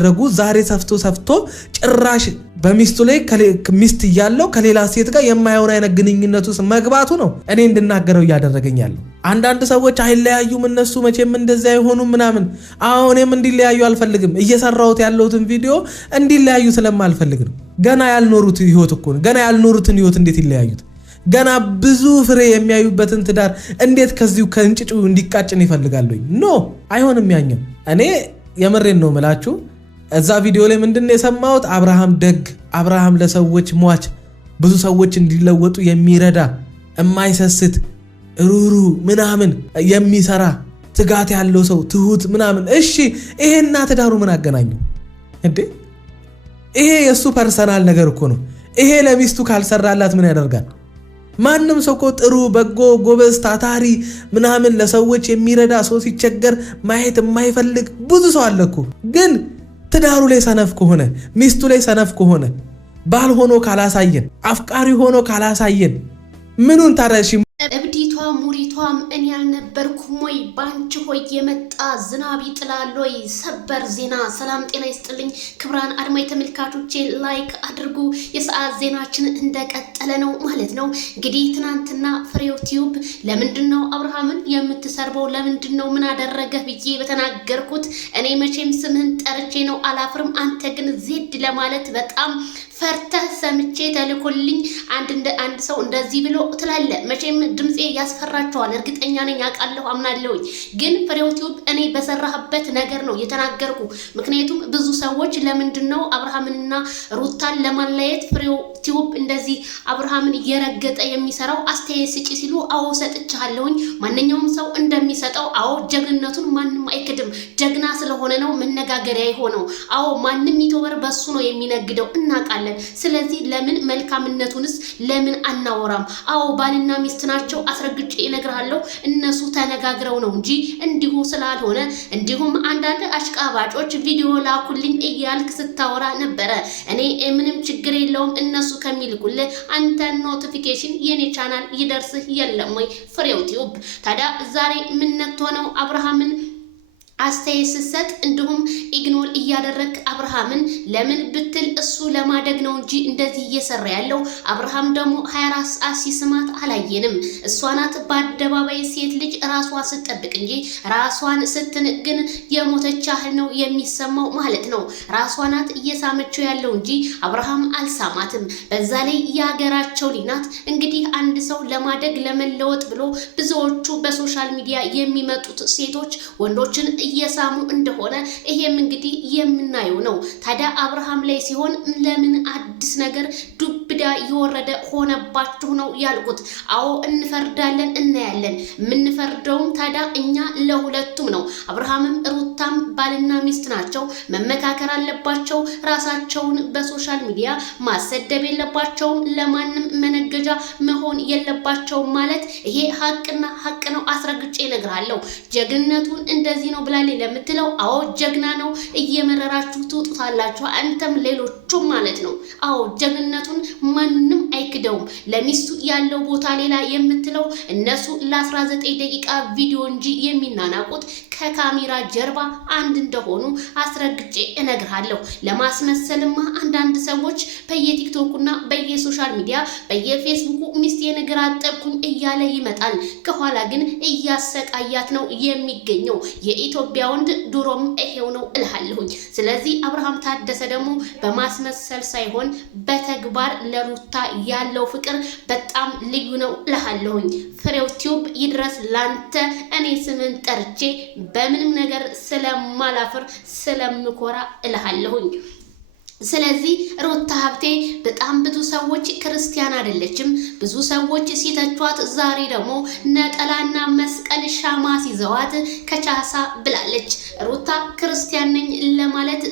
ማድረጉ ዛሬ ሰፍቶ ጭራሽ በሚስቱ ላይ ሚስት ያለው ከሌላ ሴት ጋር የማይሆን አይነት ግንኙነት ውስጥ መግባቱ ነው እኔ እንድናገረው ያደረገኛል። አንዳንድ ሰዎች አይለያዩም እነሱ መቼም እንደዛ አይሆኑም ምናምን። አሁንም እንዲለያዩ አልፈልግም። እየሰራሁት ያለውትን ቪዲዮ እንዲለያዩ ስለማልፈልግ ነው። ገና ያልኖሩት ህይወት እኮ ነው። ገና ያልኖሩትን ህይወት እንዴት ይለያዩት? ገና ብዙ ፍሬ የሚያዩበትን ትዳር እንዴት ከዚሁ ከእንጭጩ እንዲቃጭን ይፈልጋሉ? ኖ አይሆንም። ያኛው እኔ የምሬን ነው መላችሁ። እዛ ቪዲዮ ላይ ምንድነው የሰማሁት? አብርሃም ደግ፣ አብርሃም ለሰዎች ሟች፣ ብዙ ሰዎች እንዲለወጡ የሚረዳ የማይሰስት ሩሩ ምናምን የሚሰራ ትጋት ያለው ሰው ትሁት ምናምን። እሺ ይሄና ትዳሩ ምን አገናኘው እንዴ? ይሄ የሱ ፐርሰናል ነገር እኮ ነው። ይሄ ለሚስቱ ካልሰራላት ምን ያደርጋል? ማንም ሰው እኮ ጥሩ በጎ ጎበዝ ታታሪ ምናምን ለሰዎች የሚረዳ ሰው ሲቸገር ማየት የማይፈልግ ብዙ ሰው አለ እኮ። ግን ትዳሩ ላይ ሰነፍ ከሆነ ሚስቱ ላይ ሰነፍ ከሆነ ባል ሆኖ ካላሳየን አፍቃሪ ሆኖ ካላሳየን ምኑን ታረሺ? እብዲቷ ሙሪቷም እኔ ያልነበርኩም ወይ ባንቺ ሆይ የመጣ ዝናብ ይጥላል ወይ? ሰበር ዜና። ሰላም ጤና ይስጥልኝ ክብራን አድማጭ ተመልካቾቼ፣ ላይክ አድርጉ። የሰዓት ዜናችን እንደቀጠለ ነው ማለት ነው። እንግዲህ ትናንትና ፍሬው ቲዩብ ለምንድነው አብርሃምን የምትሰርበው ለምንድነው ምን አደረገ ብዬ በተናገርኩት እኔ መቼም ስምህን ጠርቼ ነው አላፍርም። አንተ ግን ዜድ ለማለት በጣም ፈርተህ ሰምቼ ተልኮልኝ አንድ ሰው እንደዚህ ብሎ ትላለ። መቼም ድምጼ ያስፈራቸዋል እርግጠኛ ነኝ፣ አውቃለሁ፣ አምናለሁ። ግን ፍሬው ቲዩብ እኔ በሰራህበት ነገር ነው የተናገርኩ። ምክንያቱም ብዙ ሰዎች ለምንድነው አብርሃምንና ሩታን ለማለየት ፍሬው ቲዩብ እንደዚህ አብርሃምን እየረገጠ የሚሰራው አስተያየት ስጪ ሲሉ አዎ ሰጥቻለሁኝ። ማንኛውም ሰው እንደሚሰጠው አዎ ጀግንነቱን ማንም አይክድም። ጀግና ስለሆነ ነው መነጋገሪያ የሆነው። አዎ ማንም ዩቲዩበር በሱ ነው የሚነግደው እናውቃለን። ስለዚህ ለምን መልካምነቱንስ ለምን አናወራም? አዎ ባልና ሚስት ናቸው አስረግጬ እነግርሃለሁ። እነሱ ተነጋግረው ነው እንጂ እንዲሁ ስላልሆነ። እንዲሁም አንዳንድ አሽቃባጮች ቪዲዮ ላኩልኝ እያልክ ስታወራ ነበረ። እኔ ምንም ችግር የለውም እነሱ ከሚልኩልህ አንተ ኖቲፊኬሽን የኔ ቻናል ይደርስህ የለም ወይ ፍሬው ቲዩብ? ታዲያ ዛሬ ምን ነክቶ ነው አብርሃምን አስተያየት ስሰጥ እንዲሁም ኢግኖር እያደረክ አብርሃምን ለምን ብትል እሱ ለማደግ ነው እንጂ እንደዚህ እየሰራ ያለው። አብርሃም ደግሞ 24 ሰዓት ሲስማት አላየንም። እሷ ናት በአደባባይ ሴት ልጅ ራሷን ስትጠብቅ እንጂ ራሷን ስትንግን የሞተች ያህል ነው የሚሰማው ማለት ነው። ራሷ ናት እየሳመችው ያለው እንጂ አብርሃም አልሳማትም። በዛ ላይ የሀገራቸው ሊናት። እንግዲህ አንድ ሰው ለማደግ ለመለወጥ ብሎ ብዙዎቹ በሶሻል ሚዲያ የሚመጡት ሴቶች ወንዶችን እየሳሙ እንደሆነ ይሄም እንግዲህ የምናየው ነው። ታዲያ አብርሃም ላይ ሲሆን ለምን አዲስ ነገር ዱብዳ የወረደ ሆነባችሁ ነው ያልኩት። አዎ እንፈርዳለን እናያለን። የምንፈርደውም ታዲያ እኛ ለሁለቱም ነው። አብርሃምም ሩታም ባልና ሚስት ናቸው። መመካከር አለባቸው። ራሳቸውን በሶሻል ሚዲያ ማሰደብ የለባቸውም። ለማንም መነገጃ መሆን የለባቸውም ማለት ይሄ ሀቅና ሀቅ ነው። አስረግጬ እነግርሃለሁ። ጀግንነቱን እንደዚህ ነው ብላ ለምትለው አዎ ጀግና ነው። እየመረራችሁ ትውጡታላችሁ አንተም ሌሎቹም ማለት ነው። አዎ ጀግንነቱን ማንንም አይክደውም። ለሚስቱ ያለው ቦታ ሌላ የምትለው እነሱ ለ19 ደቂቃ ቪዲዮ እንጂ የሚናናቁት ከካሜራ ጀርባ አንድ እንደሆኑ አስረግጬ እነግርሃለሁ። ለማስመሰልማ አንዳንድ ሰዎች በየቲክቶኩና በየሶሻል ሚዲያ በየፌስቡኩ ሚስቴን ግራ አጠብኩኝ እያለ ይመጣል። ከኋላ ግን እያሰቃያት ነው የሚገኘው። የኢትዮጵያ ወንድ ድሮም ይሄው ነው እልሃለሁኝ። ስለዚህ አብርሃም ታደሰ ደግሞ በማስመሰል ሳይሆን በተግባር ለሩታ ያለው ፍቅር በጣም ልዩ ነው እልሃለሁኝ። ፍሬው ቲዩብ ይድረስ ላንተ። እኔ ስምን ጠርቼ በምንም ነገር ስለማላፍር ስለምኮራ እልሃለሁኝ። ስለዚህ ሩታ ሀብቴ በጣም ብዙ ሰዎች ክርስቲያን አይደለችም ብዙ ሰዎች ሲተቿት፣ ዛሬ ደግሞ ነጠላና መስቀል ሻማ ሲዘዋት ከቻሳ ብላለች። ሩታ ክርስቲያን ነኝ ለማለት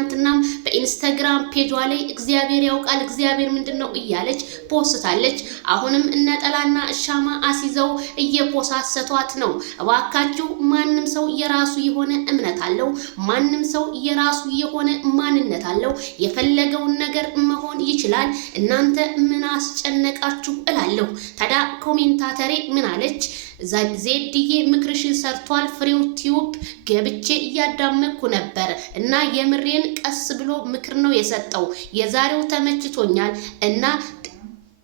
ትናንትናም በኢንስታግራም ፔጇ ላይ እግዚአብሔር ያውቃል እግዚአብሔር ምንድነው እያለች ፖስታለች። አሁንም ነጠላና ሻማ አስይዘው እየፖሳሰቷት ነው። እባካችሁ ማንም ሰው የራሱ የሆነ እምነት አለው። ማንም ሰው የራሱ የሆነ ማንነት አለው። የፈለገውን ነገር መሆን ይችላል። እናንተ ምን አስጨነቃችሁ እላለሁ። ታዲያ ኮሜንታተሬ ምን አለች? ዜድዬ ምክርሽን ሰርቷል። ፍሬው ቲዩብ ገብቼ እያዳመኩ ነበር እና የምሬን ቀስ ብሎ ምክር ነው የሰጠው። የዛሬው ተመችቶኛል እና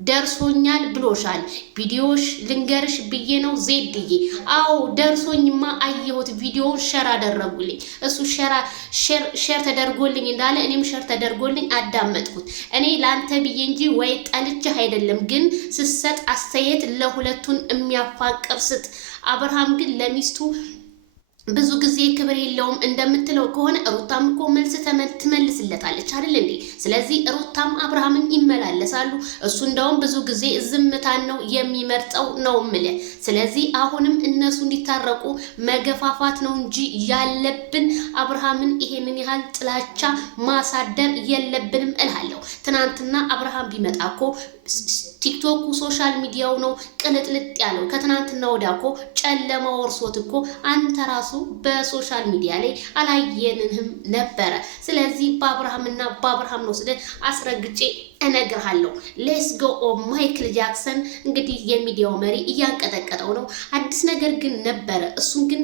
ደርሶኛል ብሎሻል። ቪዲዮሽ ልንገርሽ ብዬ ነው ዜድዬ። አዎ ደርሶኝማ አየሁት። ቪዲዮ ሼር አደረጉልኝ። እሱ ሼር ተደርጎልኝ እንዳለ እኔም ሼር ተደርጎልኝ አዳመጥኩት። እኔ ላንተ ብዬ እንጂ ወይ ጠልቼህ አይደለም። ግን ስሰጥ አስተያየት ለሁለቱን የሚያፋቅር ስጥ። አብርሃም ግን ለሚስቱ ብዙ ጊዜ ክብር የለውም እንደምትለው ከሆነ ሩታም እኮ መልስ ትመልስለታለች አይደል እንዴ? ስለዚህ ሩታም አብርሃምም ይመላለሳሉ። እሱ እንደውም ብዙ ጊዜ ዝምታን ነው የሚመርጠው ነው ምለ። ስለዚህ አሁንም እነሱ እንዲታረቁ መገፋፋት ነው እንጂ ያለብን አብርሃምን ይሄንን ያህል ጥላቻ ማሳደር የለብንም እላለሁ። ትናንትና አብርሃም ቢመጣ እኮ ቲክቶኩ ሶሻል ሚዲያው ነው ቅልጥልጥ ያለው። ከትናንትና ወዲያ እኮ ጨለማ ወርሶት እኮ አንተ ራሱ በሶሻል ሚዲያ ላይ አላየንህም ነበረ። ስለዚህ በአብርሃም ነው ስለ አስረግጬ እነግርሃለሁ። ሌትስ ጎ ኦ ማይክል ጃክሰን እንግዲህ የሚዲያው መሪ እያንቀጠቀጠው ነው። አዲስ ነገር ግን ነበረ። እሱን ግን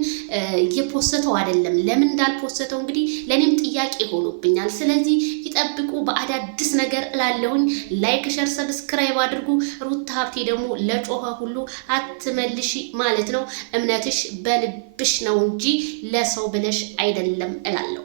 የፖስተው አይደለም። ለምን እንዳልፖስተው እንግዲህ ለኔም ጥያቄ ሆኖብኛል። ስለዚህ ይጠብቁ በአዳዲስ ነገር እላለሁኝ። ላይክ፣ ሸር፣ ሰብስክራይብ አድርጉ። ሩታ ሀብቴ ደግሞ ለጮኸ ሁሉ አትመልሺ ማለት ነው። እምነትሽ በልብሽ ነው እንጂ ለሰው ብለሽ አይደለም እላለሁ።